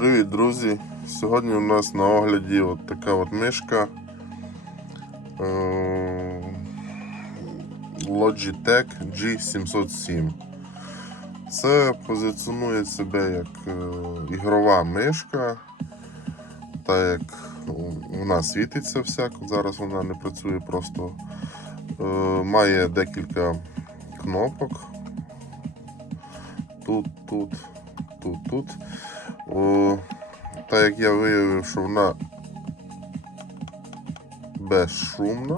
Привіт, друзі! Сьогодні у нас на огляді от така от мишка е, Logitech G707. Це позиціонує себе як е, ігрова мишка, та як вона світиться всяк. Зараз вона не працює просто. Е, Має декілька кнопок. Тут, тут, тут, тут. О, так як я виявив, що вона безшумна.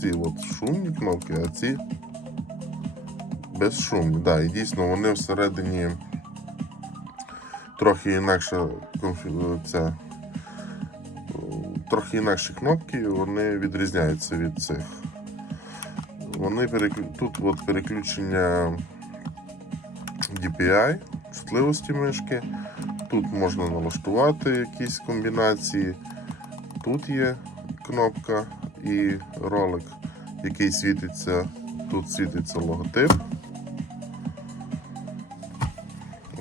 Ці от шумні кнопки, а ці безшумні. Да, і дійсно вони всередині трохи конфі- ця, трохи інакші кнопки, вони відрізняються від цих. Вони переклю... Тут от переключення DPI, чутливості мишки. Тут можна налаштувати якісь комбінації. Тут є кнопка і ролик, який світиться. Тут світиться логотип.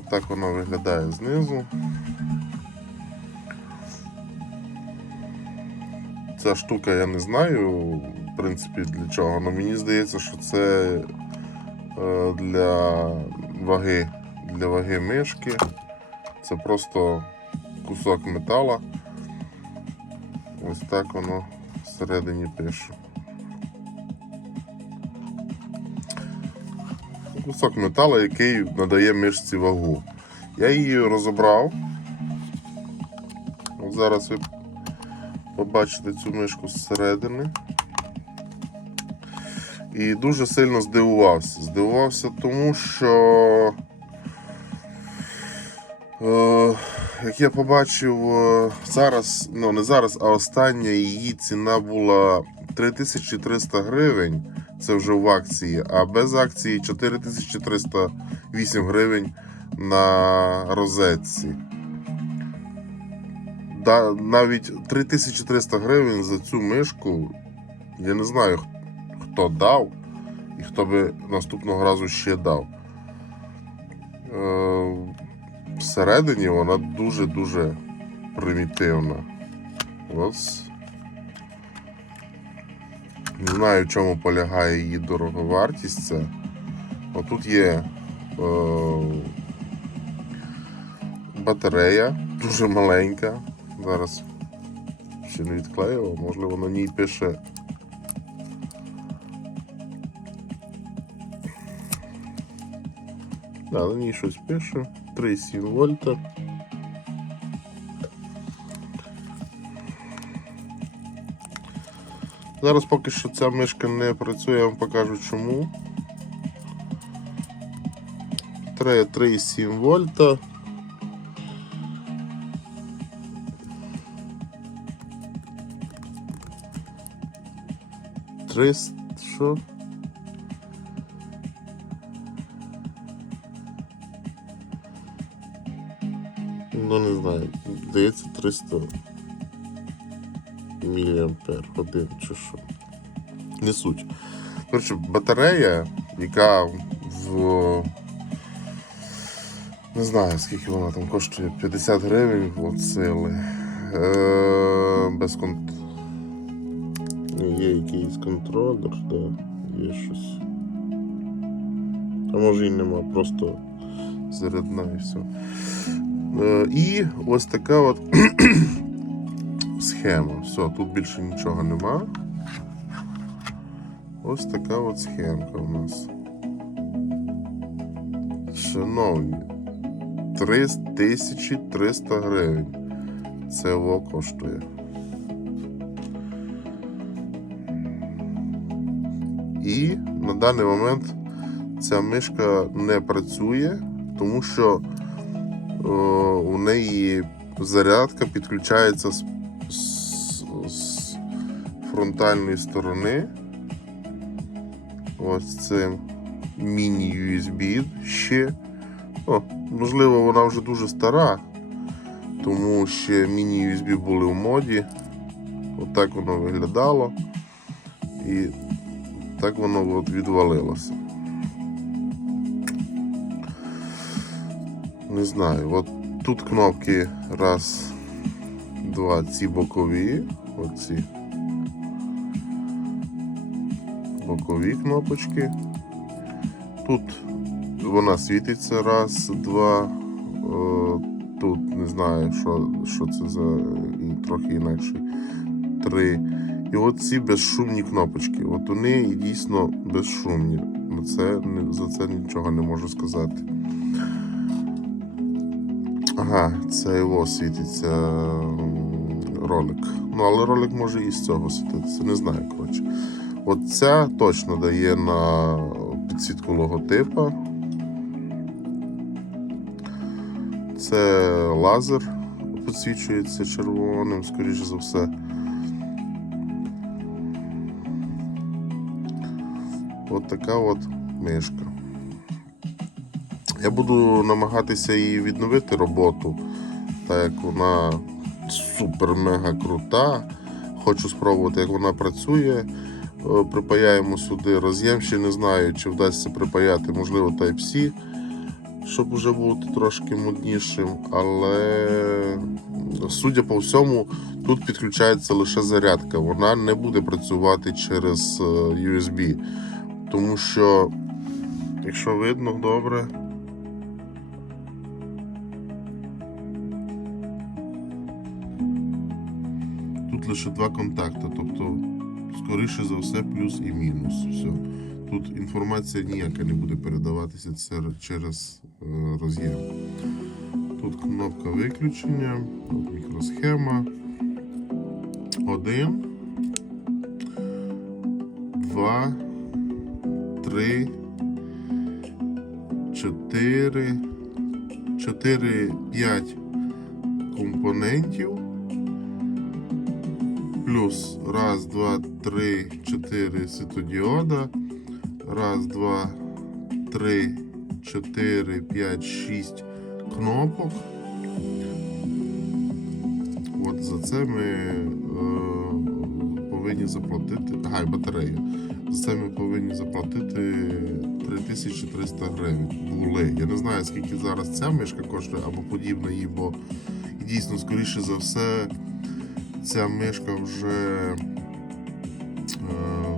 Так воно виглядає знизу. Ця штука я не знаю, в принципі, для чого. але мені здається, що це е, для ваги, для ваги мишки. Це просто кусок метала. Ось так воно всередині пише. Кусок металу, який надає мишці вагу. Я її розібрав. Зараз ви побачите цю мишку зсередини. І дуже сильно здивувався. Здивувався тому, що як я побачив е, зараз, ну не зараз, а остання її ціна була 3300 гривень. Це вже в акції, а без акції 4308 гривень на розетці. Да, навіть 3300 гривень за цю мишку. Я не знаю, хто дав і хто би наступного разу ще дав. Всередині вона дуже-дуже примітивна. Ось. Не знаю, в чому полягає її дороговартість. Це. Отут є е, батарея, дуже маленька. Зараз ще не відклеїла, можливо на ній пише. Да, на ній щось пише. 3,7 вольта. Зараз поки що ця мишка не працює, я вам покажу чому. 3,7 вольта. Три... Що? Ну не знаю, здається 300 міліампер годин чи що. Не суть. Коротше, батарея, яка в. Не знаю, скільки вона там коштує 50 гривень от сили. Е, без конт... Є якийсь контролер, да, є щось. А може і нема, просто зарядна і все. Е, І ось така от схема. Все, тут більше нічого нема. Ось така от схемка у нас. Шановні, 3300 гривень. Це во коштує. І на даний момент ця мишка не працює, тому що Е, у неї зарядка підключається з, з, з фронтальної сторони. Ось цим міні-USB ще. О, можливо, вона вже дуже стара, тому ще міні-USB були в моді. Отак воно виглядало. І так воно от відвалилося. Не знаю, от Тут кнопки раз, два, ці бокові. Оці. Бокові кнопочки. Тут вона світиться раз, два. Е, Тут не знаю, що, що це за трохи інакший. Три. І от ці безшумні кнопочки. От вони дійсно безшумні. Це, за це нічого не можу сказати. Ага, це його світиться ролик. Ну, але ролик може і з цього світитися, не знаю, коротше. От ця точно дає на підсвітку логотипа. Це лазер підсвічується червоним, скоріше за все. От така от мишка. Я буду намагатися її відновити роботу, так як вона супер-мега крута. Хочу спробувати, як вона працює. Е, Припаяємо сюди роз'єм. Ще не знаю, чи вдасться припаяти, можливо, Type-C, щоб вже бути трошки моднішим. Але судя по всьому, тут підключається лише зарядка. Вона не буде працювати через е, USB. Тому що, якщо видно добре, тут лише два контакти, тобто, скоріше за все, плюс і мінус. Все. Тут інформація ніяка не буде передаватися через е, роз'єм. Тут кнопка виключення, тут мікросхема. Один, два, три, чотири, чотири, п'ять компонентів. Плюс раз, два, три, чотири світодіода. Раз, два, три, чотири, п'ять, шість кнопок. От за це ми е, повинні заплатити. Ага, і батарея. За це ми повинні заплатити 3300 гривень. Були. Я не знаю, скільки зараз ця мишка коштує або подібна їй, бо дійсно, скоріше за все, ця мишка вже е,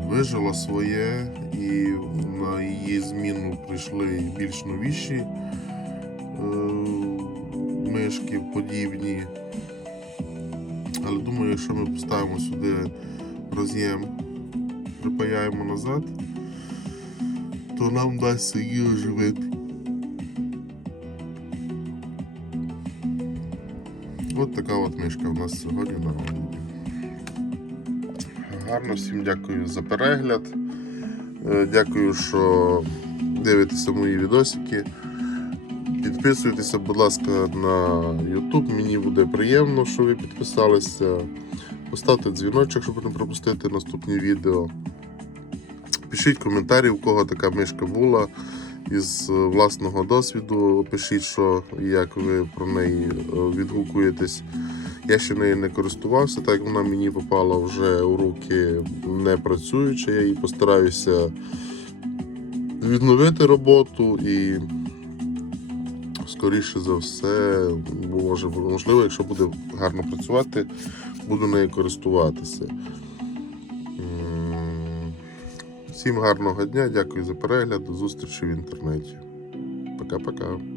вижила своє, і на її зміну прийшли більш новіші е, мишки подібні. Але думаю, якщо ми поставимо сюди роз'єм, припаяємо назад, то нам дасть її оживити. От така от мишка у нас сьогодні на огляді. Гарно всім дякую за перегляд. Е, Дякую, що дивитеся мої відосики. Підписуйтеся, будь ласка, на YouTube. Мені буде приємно, що ви підписалися. Поставте дзвіночок, щоб не пропустити наступні відео. Пишіть коментарі, у кого така мишка була із е, власного досвіду. Пишіть, що як ви про неї е, відгукуєтесь. Я ще нею не користувався, так вона мені попала вже у руки не працюючи. Я її постараюся відновити роботу і скоріше за все, може, можливо, якщо буде гарно працювати, буду нею користуватися. Всім гарного дня, дякую за перегляд, до зустрічі в інтернеті. Пока-пока.